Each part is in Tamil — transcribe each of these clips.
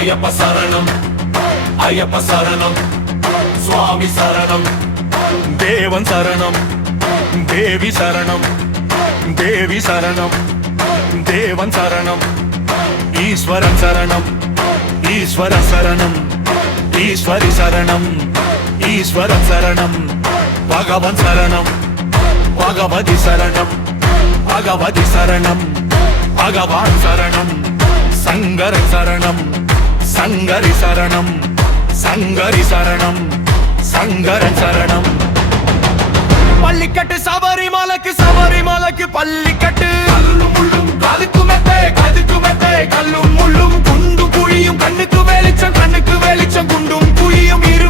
ஐயப்ப சரணம் ஐயப்ப சரணம் சுவாமி சரணம் தேவன் சரணம் தேவி சரணம் தேவி சரணம் தேவன் சரணம் ஈஸ்வரன் சரணம் ஈஸ்வர சரணம் ஈஸ்வரி சரணம் ஈஸ்வரன் சரணம் பகவன் சரணம் பகவதி சரணம் பகவதி சரணம் பகவான் சரணம் சங்கரன் சரணம் சங்கரி சரணம் சங்கரி சரணம் சங்கரன் சரணம். பள்ளிக்கட்டு சபரிமலைக்கு சபரிமலைக்கு பள்ளிக்கட்டு. கல்லும் முள்ளும் காதுக்கு மெத்தை கதுக்கு மெத்தை. கல்லும் முள்ளும் குண்டு குழியும் கண்ணுக்கு வெளிச்சம் கண்ணுக்கு வெளிச்சம் குண்டும் குழியும். இரு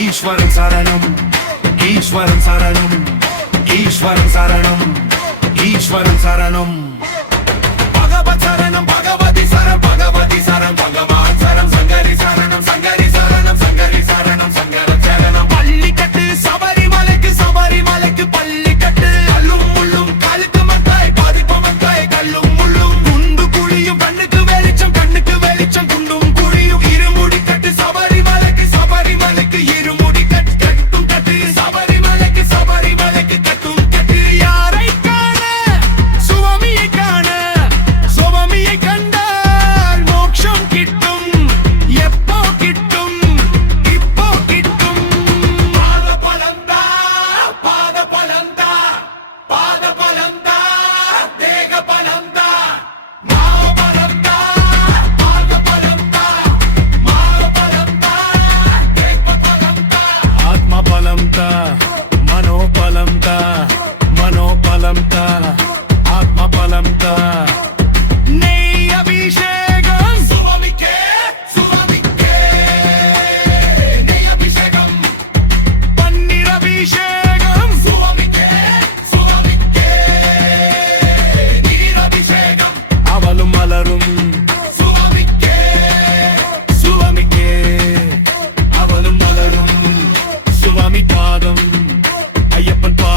ஈஸ்வரன் சரணம் ஈஸ்வரன் சரணம் ஈஸ்வரன் சரணம் ஈஸ்வரன் சரணம்.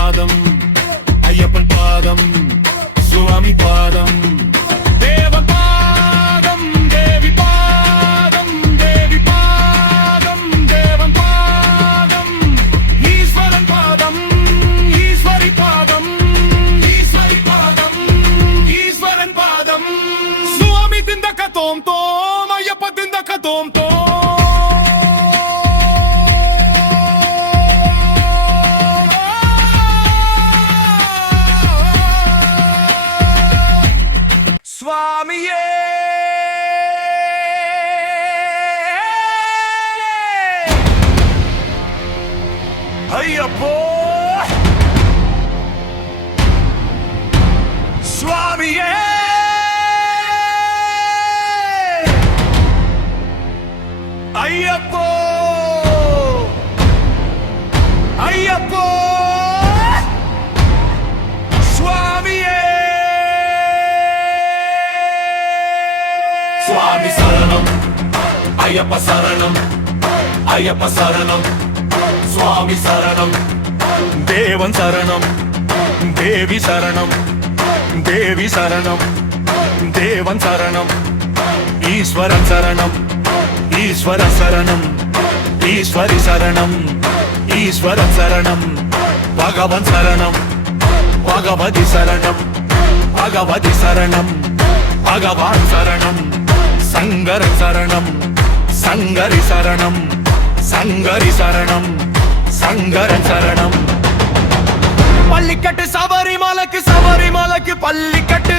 பாதம் ஐயப்பன் பாதம் சுவாமி பாதம். ஐயப்போ சுவாமியே ஐயப்போ ஐயப்போ சுவாமியே சுவாமி சரணம் ஐயப்ப சரணம் ஐயப்ப சரணம் சுவாமி சரணம். தேவன் சரணம். தேவி சரணம். தேவி சரணம். தேவன் சரணம். ஈஸ்வரன் சரணம். ஈஸ்வர சரணம். ஈஸ்வரி சரணம். ஈஸ்வரன் சரணம். பகவன் சரணம். பகவதி சரணம். பகவதி சரணம். பகவான் சரணம். சங்கர சரணம். சங்கரி சரணம். சங்கரி சரணம். சங்கரன் சரணம். பள்ளிக்கட்டு சபரிமலைக்கு சபரிமலைக்கு பள்ளிக்கட்டு.